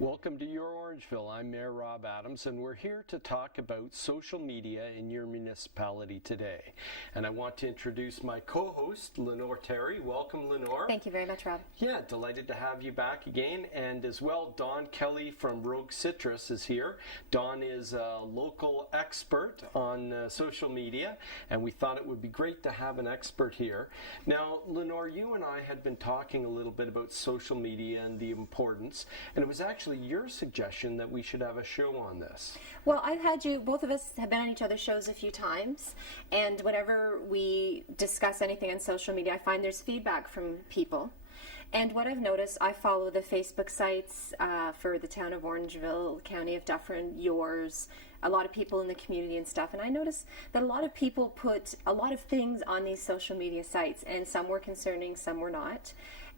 Welcome to Your Orangeville. I'm Mayor Rob Adams, and we're here to talk about social media in your municipality today. And I want to introduce my co-host, Lenore Terry. Welcome, Lenore. Thank you very much, Rob. Yeah, delighted to have you back again. And as well, Dawn Kelly from Rogue Citrus is here. Dawn is a local expert on social media, and we thought it would be great to have an expert here. Now, Lenore, you and I had been talking a little bit about social media and the importance, and it was actually your suggestion that we should have a show on this. Well, I've had you, both of us have been on each other's shows a few times, and whenever we discuss anything on social media, I find there's feedback from people. And what I've noticed, I follow the Facebook sites for the town of Orangeville, county of Dufferin, yours, a lot of people in the community and stuff, and I noticed that a lot of people put a lot of things on these social media sites, and some were concerning, some were not.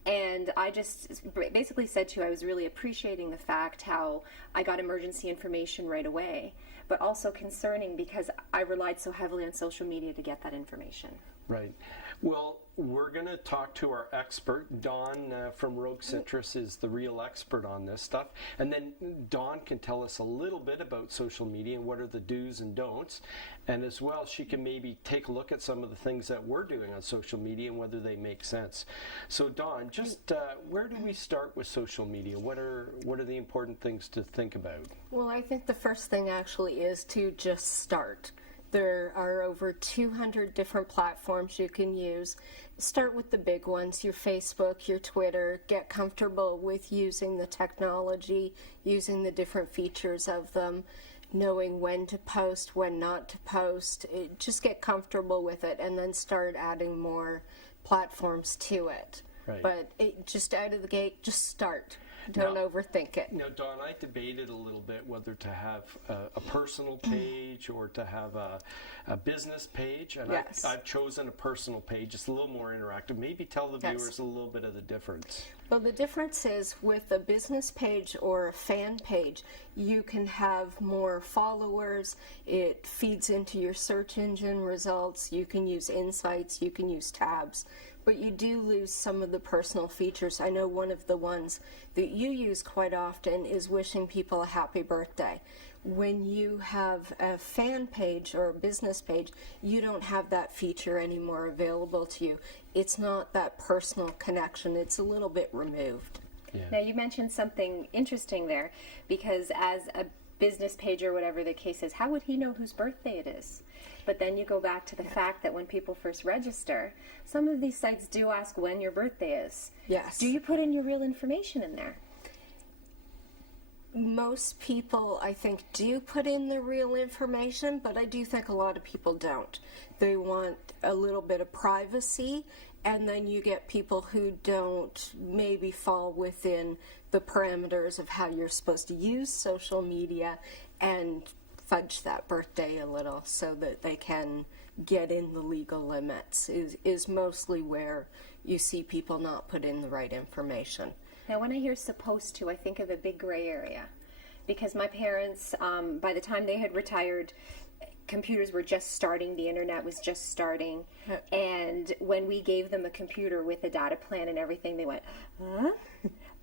And I just basically said to you I was really appreciating the fact how I got emergency information right away, but also concerning because I relied so heavily on social media to get that information. Right. Well, we're going to talk to our expert. Dawn from Rogue Citrus is the real expert on this stuff. And then Dawn can tell us a little bit about social media and what are the do's and don'ts. And as well, she can maybe take a look at some of the things that we're doing on social media and whether they make sense. So Dawn, just where do we start with social media? What are the important things to think about? Well, I think the first thing actually is to just start. There are over 200 different platforms you can use. Start with the big ones, your Facebook, your Twitter. Get comfortable with using the technology, using the different features of them, knowing when to post, when not to post. Just get comfortable with it and then start adding more platforms to it. Right. But just out of the gate, just start. Don't overthink it. Now, Dawn, I debated a little bit whether to have a personal page or to have a business page, and yes. I've chosen a personal page. It's a little more interactive. Maybe tell the viewers a little bit of the difference. Well, the difference is with a business page or a fan page, you can have more followers. It feeds into your search engine results. You can use insights. You can use tabs. But you do lose some of the personal features. I know one of the ones that you use quite often is wishing people a happy birthday. When you have a fan page or a business page, you don't have that feature anymore available to you. It's not that personal connection. It's a little bit removed. Yeah. Now, you mentioned something interesting there, because as a business page or whatever the case is, how would he know whose birthday it is? But then you go back to the fact that when people first register, some of these sites do ask when your birthday is. Yes. Do you put in your real information in there? Most people, I think, do put in the real information, but I do think a lot of people don't. They want a little bit of privacy, and then you get people who don't maybe fall within the parameters of how you're supposed to use social media and fudge that birthday a little so that they can get in the legal limits is mostly where you see people not put in the right information. Now, when I hear supposed to, I think of a big gray area, because my parents, by the time they had retired, computers were just starting, the internet was just starting, and when we gave them a computer with a data plan and everything, they went, huh?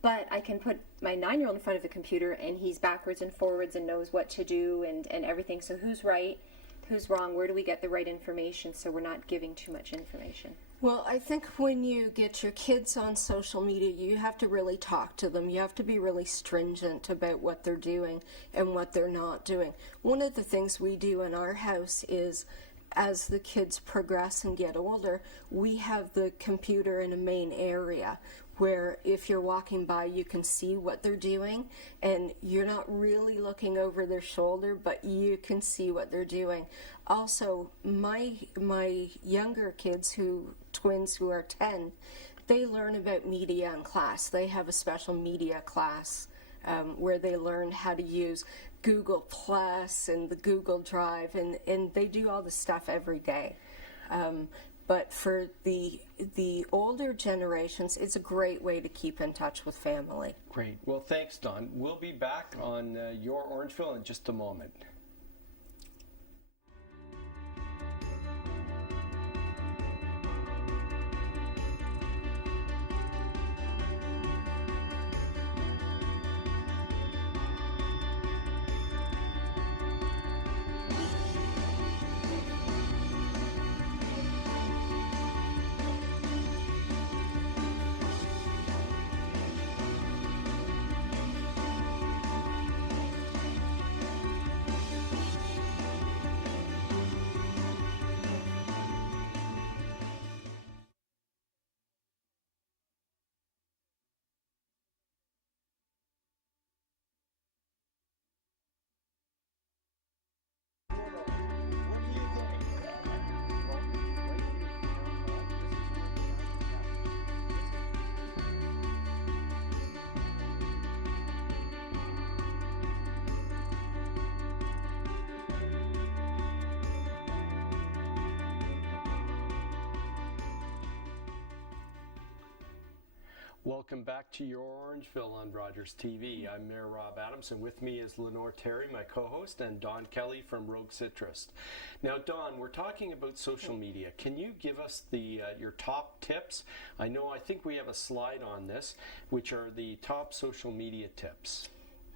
But I can put my 9-year-old in front of the computer, and he's backwards and forwards and knows what to do and everything. So who's right? Who's wrong? Where do we get the right information so we're not giving too much information? Well, I think when you get your kids on social media, you have to really talk to them. You have to be really stringent about what they're doing and what they're not doing. One of the things we do in our house is, as the kids progress and get older, we have the computer in a main area where if you're walking by, you can see what they're doing, and you're not really looking over their shoulder, but you can see what they're doing. Also, my younger kids, twins who are 10, they learn about media in class. They have a special media class where they learn how to use Google Plus and the Google Drive, and they do all this stuff every day. But for the older generations, it's a great way to keep in touch with family. Great. Well, thanks, Dawn. We'll be back on Your Orangeville in just a moment. Welcome back to your Orangeville on Rogers TV. I'm Mayor Rob Adams, and with me is Lenore Terry, my co-host, and Don Kelly from Rogue Citrus. Now, Don, we're talking about social media. Can you give us the your top tips? I think we have a slide on this, which are the top social media tips.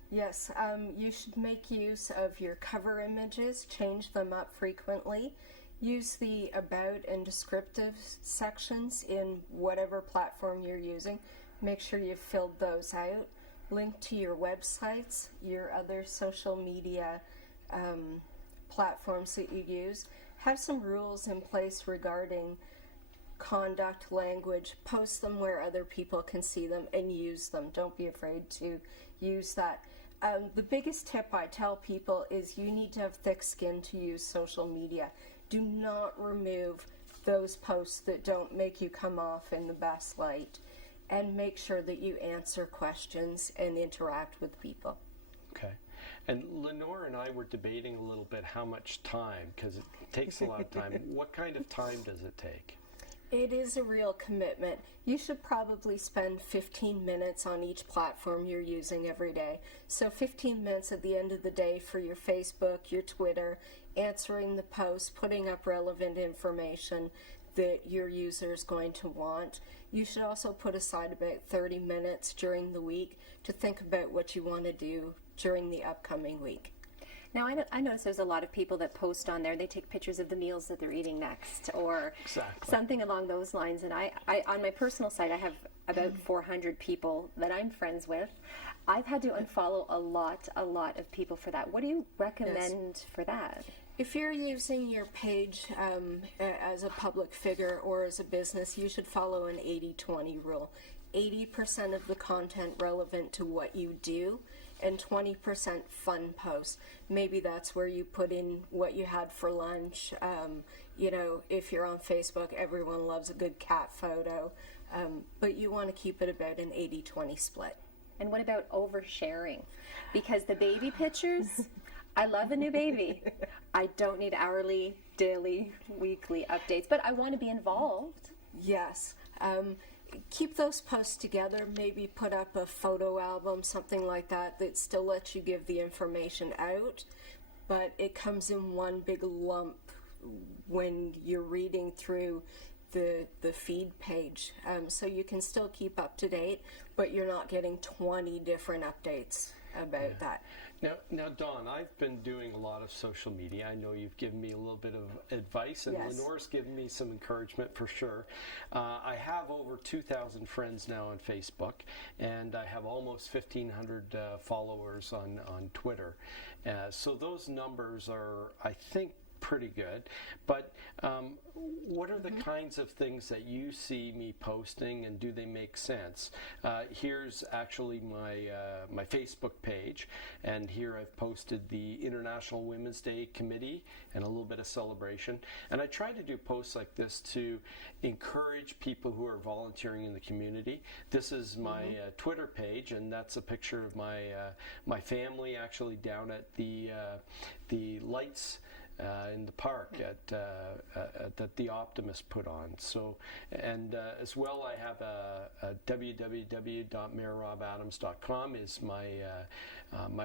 Yes, you should make use of your cover images, change them up frequently. Use the about and descriptive sections in whatever platform you're using. Make sure you've filled those out. Link to your websites, your other social media platforms that you use. Have some rules in place regarding conduct, language. Post them where other people can see them and use them. Don't be afraid to use that. The biggest tip I tell people is you need to have thick skin to use social media. Do not remove those posts that don't make you come off in the best light, and make sure that you answer questions and interact with people. Okay. And Lenore and I were debating a little bit how much time, because it takes a lot of time. What kind of time does it take? It is a real commitment. You should probably spend 15 minutes on each platform you're using every day. So 15 minutes at the end of the day for your Facebook, your Twitter, answering the posts, putting up relevant information that your user is going to want. You should also put aside about 30 minutes during the week to think about what you want to do during the upcoming week. Now, I notice there's a lot of people that post on there. They take pictures of the meals that they're eating next, or something along those lines. And I on my personal site, I have about 400 people that I'm friends with. I've had to unfollow a lot of people for that. What do you recommend for that? If you're using your page as a public figure or as a business, you should follow an 80-20 rule. 80% of the content relevant to what you do, and 20% fun posts. Maybe that's where you put in what you had for lunch. If you're on Facebook, everyone loves a good cat photo, but you want to keep it about an 80-20 split. And what about oversharing? Because the baby pictures, I love a new baby. I don't need hourly, daily, weekly updates, but I want to be involved. Yes. Keep those posts together, maybe put up a photo album, something like that, that still lets you give the information out, but it comes in one big lump when you're reading through the feed page. So you can still keep up to date, but you're not getting 20 different updates about that. Now, Dawn, I've been doing a lot of social media. I know you've given me a little bit of advice, and Yes. Lenore's given me some encouragement for sure. I have over 2,000 friends now on Facebook, and I have almost 1,500 followers on Twitter. So those numbers are, I think, pretty good. But what are the kinds of things that you see me posting, and do they make sense? Here's actually my Facebook page, and here I've posted the International Women's Day Committee and a little bit of celebration. And I try to do posts like this to encourage people who are volunteering in the community. This is my Twitter page, and that's a picture of my family actually down at the lights in the park that the Optimist put on. So, and as well, I have a www.mayorrobadams.com is my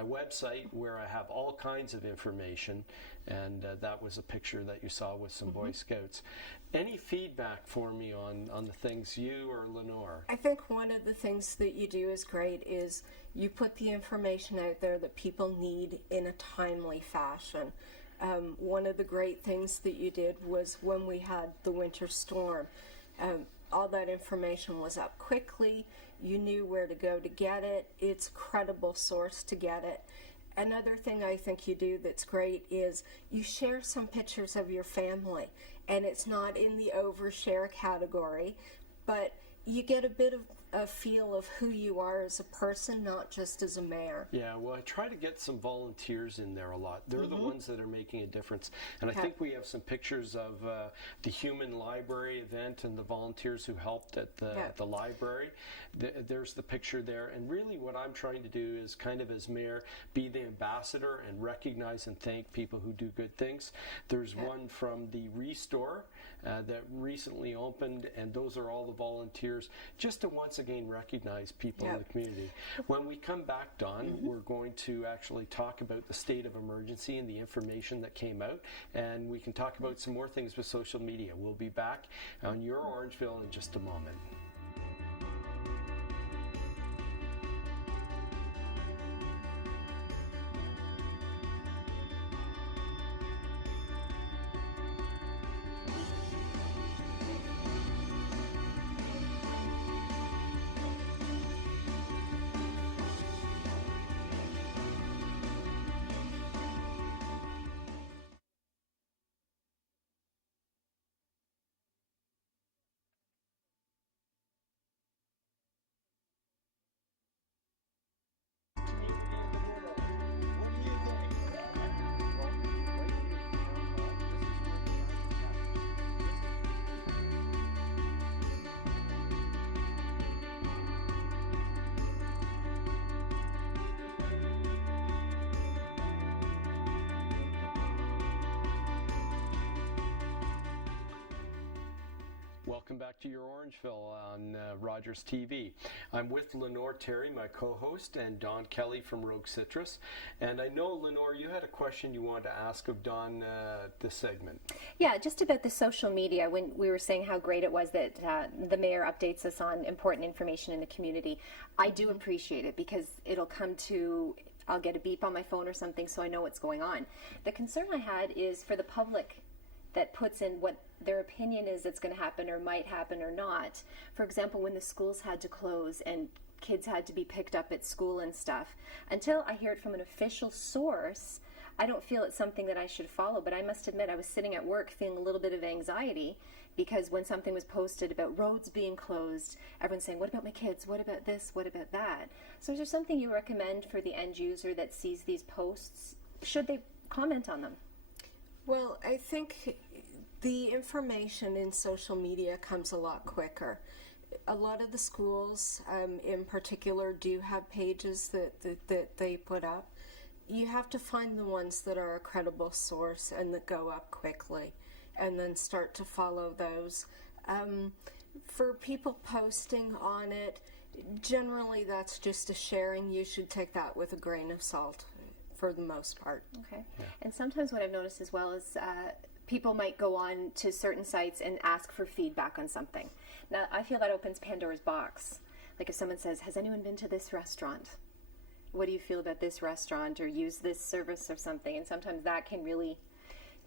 website, where I have all kinds of information, and that was a picture that you saw with some Boy Scouts. Any feedback for me on the things, you or Lenore? I think one of the things that you do is great is you put the information out there that people need in a timely fashion. One of the great things that you did was when we had the winter storm, all that information was up quickly. You knew where to go to get it. It's a credible source to get it. Another thing I think you do that's great is you share some pictures of your family, and it's not in the overshare category, but you get a bit of a feel of who you are as a person, not just as a mayor. Yeah, well, I try to get some volunteers in there a lot. They're the ones that are making a difference. And I think we have some pictures of the Human Library event and the volunteers who helped at the library. There's the picture there. And really what I'm trying to do is kind of, as mayor, be the ambassador and recognize and thank people who do good things. There's one from the Restore that recently opened, and those are all the volunteers, just to once once again recognize people in the community. When we come back, Dawn, we're going to actually talk about the state of emergency and the information that came out, and we can talk about some more things with social media. We'll be back on Your Orangeville in just a moment. Welcome back to Your Orangeville on Rogers TV. I'm with Lenore Terry, my co-host, and Don Kelly from Rogue Citrus. And I know, Lenore, you had a question you wanted to ask of Don this segment. Yeah, just about the social media, when we were saying how great it was that the mayor updates us on important information in the community. I do appreciate it because it'll come to, I'll get a beep on my phone or something so I know what's going on. The concern I had is for the public that puts in what their opinion is that's going to happen or might happen or not. For example, when the schools had to close and kids had to be picked up at school and stuff, until I hear it from an official source, I don't feel it's something that I should follow. But I must admit, I was sitting at work feeling a little bit of anxiety because when something was posted about roads being closed, everyone's saying, what about my kids? What about this? What about that? So is there something you recommend for the end user that sees these posts? Should they comment on them? Well, I think the information in social media comes a lot quicker. A lot of the schools, in particular, do have pages that they put up. You have to find the ones that are a credible source and that go up quickly, and then start to follow those. For people posting on it, generally that's just a sharing. You should take that with a grain of salt for the most part. Okay. Yeah. And sometimes what I've noticed as well is people might go on to certain sites and ask for feedback on something. Now, I feel that opens Pandora's box. Like if someone says, has anyone been to this restaurant? What do you feel about this restaurant, or use this service or something? And sometimes that can really...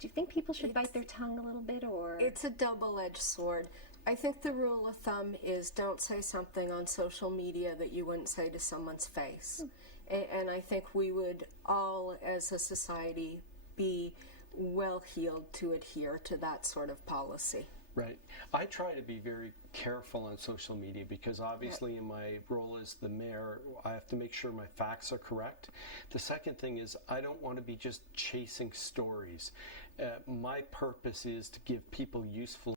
Do you think people should bite their tongue a little bit, or...? It's a double-edged sword. I think the rule of thumb is don't say something on social media that you wouldn't say to someone's face. And I think we would all, as a society, be well-heeled to adhere to that sort of policy. Right. I try to be very careful on social media because obviously in my role as the mayor, I have to make sure my facts are correct. The second thing is I don't want to be just chasing stories. My purpose is to give people useful